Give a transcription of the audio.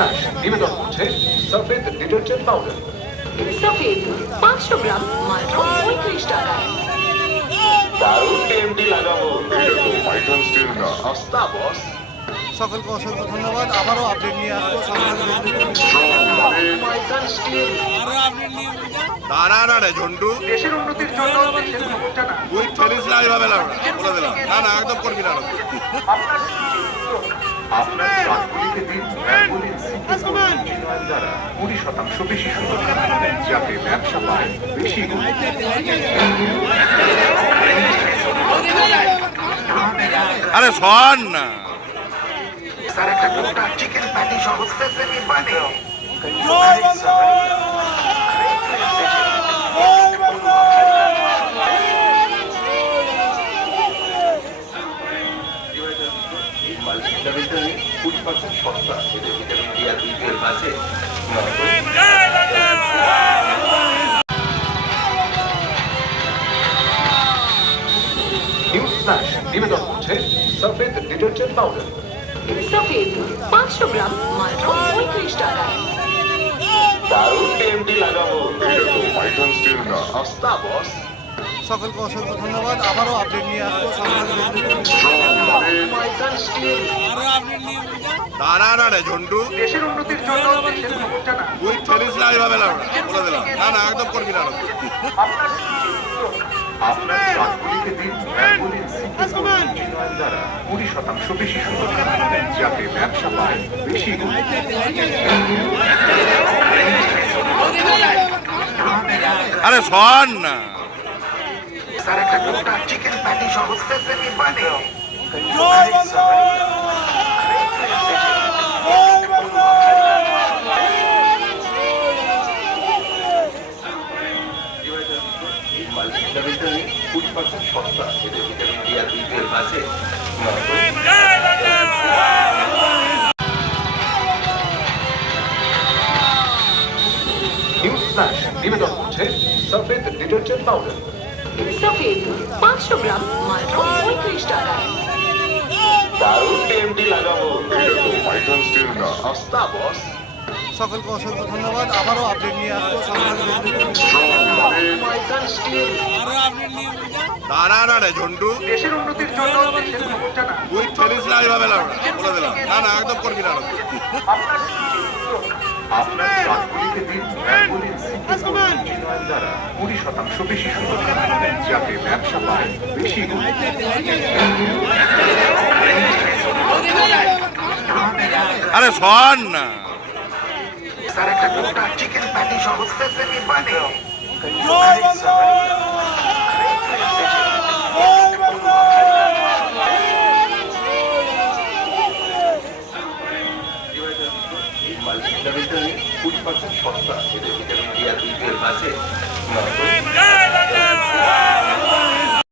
Slash নিবেদন করছে সফেদ detergent powder সফেদ পাঁচশো গ্রাম মাত্র পঁয়ত্রিশ টাকায় দারুণ টেমটি লাগাবো এটা তো পাইথন স্টিল না সস্তা বস সকলকে অসংখ্য ধন্যবাদ আবারও আপডেট নিয়ে আসব দাঁড়া না রে ঝন্টু দেশের উন্নতির জন্য তুই ঠেলিস না এইভাবে দিলাম না না একদম করবি না আপনার আপনার ট্রাকগুলিকে দিন ম্যাপগুলির সিটি উন্নয়ন দ্বারা কুড়ি শতাংশ বেশি সুযোগ যাতে ব্যবসা পায় বেশি আরে শোন। না স্যার একটা গোটা চিকেন প্যাটি সহ সেসেমি পানি। মাল্টিভিটামিন কুড়ি পার্সেন্ট সস্তা। এদের ভিটামিন ডি আর বি টুয়েলভ আছে। নিউজ ফ্ল্যাশ নিবেদন করছে সফেদ ডিটারজেন্ট পাউডার। সফেদ পাঁচশো গ্রাম মাত্র পঁয়ত্রিশ টাকায় দারুণ টেমটি লাগাবো। এটা তো পাইথন স্টিল না। সস্তা বস সকলকে অসংখ্য ধন্যবাদ। আবারও আপডেট নিয়ে আসব। দাঁড়া না রে ঝন্টু। দেশের উন্নতির জন্য তুই ঠেলিস না এইভাবে বলে দিলাম। না না একদম করবি না কুড়ি শতাংশ বেশি সুযোগ যাতে ব্যবসা পায় বেশি আরে শোন। না স্যার একটা চিকেন প্যাটি সহ সেসেমি সস্তা ফ্ল্যাশ নিবেদন করছে সফেদ ডিটারজেন্ট পাউডার সফেদ পাঁচশো গ্রাম মাত্র পঁয়ত্রিশ টাকায় দারুণ টেমটি লাগাবো এটা তো পাইথন স্টিল না সস্তা বস সকলকে অসংখ্য ধন্যবাদ। আবারও আপডেট নিয়ে আসব। সকলকে স্ট্রং মানে পাইথন স্টিল দাঁড়া না রে ঝন্টু। দেশের উন্নতির জন্য দেশের খবর জানা তুই ঠেলিস না এইভাবে বলে দিলাম। না না একদম করবি না। আপনার আপনার দিন ম্যাপগুলির সিটি উন্নয়ন দ্বারা কুড়ি শতাংশ বেশি সুযোগ যাতে ব্যবসা পায় বেশি গুণ আরে শোন না স্যার একটা গোটা চিকেন প্যাটি সহ সেসেমি মাল্টিভিটামিন কুড়ি পার্সেন্ট সস্তা এদের ভিটামিন